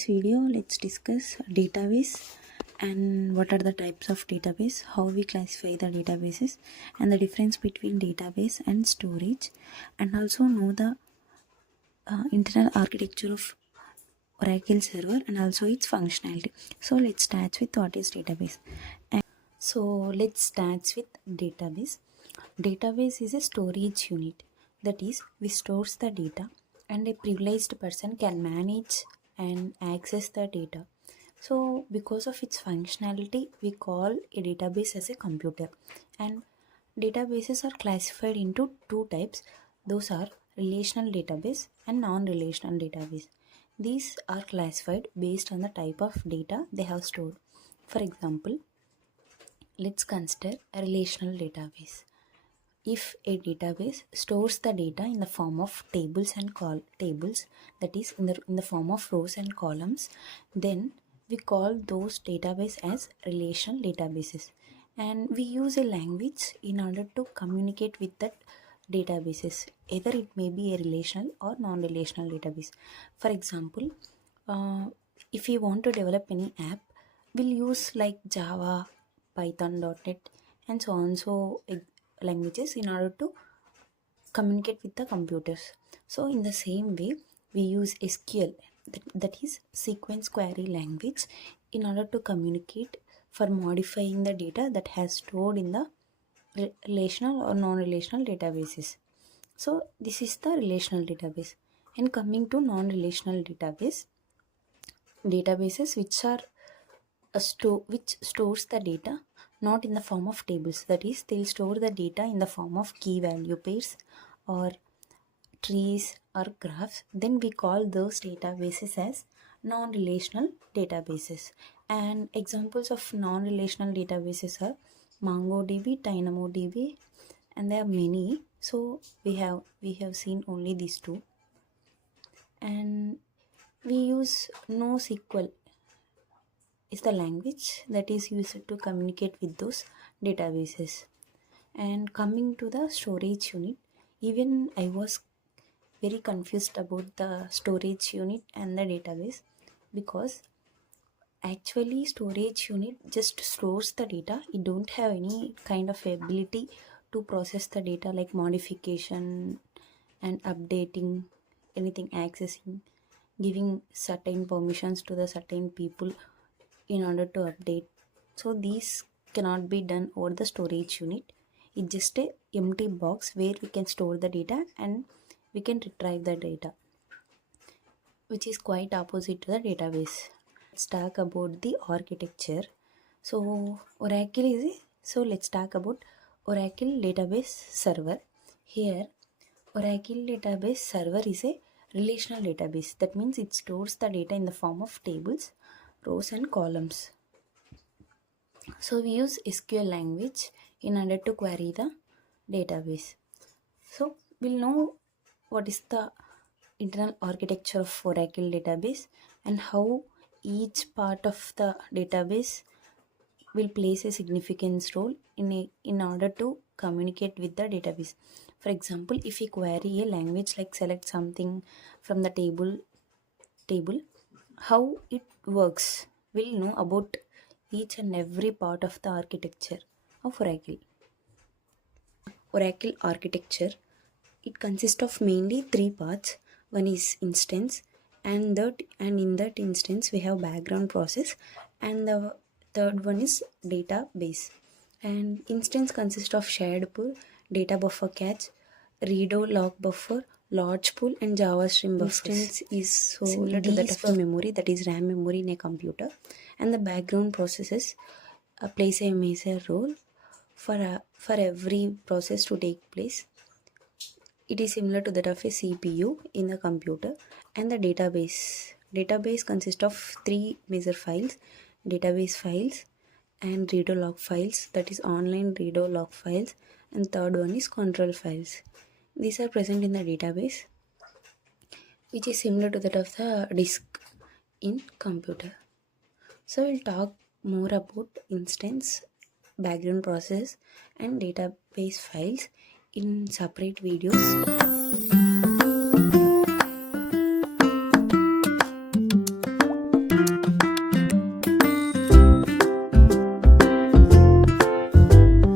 this video, let's discuss database and what are the types of database, how we classify the databases, and the difference between database and storage, and also know the internal architecture of Oracle server and also its functionality. So let's start with what is database. So let's start with database. Database is a storage unit, that is, we stores the data and a privileged person can manage and access the data. So because of its functionality, we call a database as a computer. And databases are classified into two types. Those are relational database and non-relational database. These are classified based on the type of data they have stored. For example, let's consider a relational database. If a database stores the data in the form of tables and tables, that is in the form of rows and columns, then we call those database as relational databases, and we use a language in order to communicate with that databases. Either it may be a relational or non-relational database. For example, if we want to develop any app, we'll use like Java, Python, .NET, and so on languages in order to communicate with the computers. So in the same way, we use SQL, that is sequence query language, in order to communicate for modifying the data that has stored in the relational or non-relational databases. So this is the relational database. And coming to non-relational databases which are which stores the data not in the form of tables, that is, they'll store the data in the form of key value pairs or trees or graphs, then we call those databases as non-relational databases. And examples of non-relational databases are MongoDB, DynamoDB, and there are many. So we have seen only these two. And we use NoSQL is the language that is used to communicate with those databases. And coming to the storage unit, even I was very confused about the storage unit and the database, because actually storage unit just stores the data. It don't have any kind of ability to process the data like modification and updating anything, accessing, giving certain permissions to the certain people in order to update. So these cannot be done over the storage unit. It's just a empty box where we can store the data and we can retrieve the data, which is quite opposite to the database. Let's talk about the architecture. So let's talk about Oracle database server. Here, Oracle database server is a relational database. That means it stores the data in the form of tables, rows and columns. So we use SQL language in order to query the database. So we'll know what is the internal architecture of Oracle database and how each part of the database will place a significant role in order to communicate with the database. For example, if we query a language like select something from the table, how it works, we'll know about each and every part of the architecture of Oracle. Oracle architecture, it consists of mainly three parts. One is instance, and in that instance we have background process, and the third one is database. And instance consists of shared pool, data buffer cache, redo log buffer, large pool, and Java stream buffers. Instance is similar to that of a memory, that is RAM memory in a computer, and the background processes plays a major role for every process to take place. It is similar to that of a CPU in the computer. And the database consists of three major files: database files and redo log files, that is online redo log files, and third one is control files. These are present in the database, which is similar to that of the disk in computer. So we'll talk more about instance, background process, and database files in separate videos.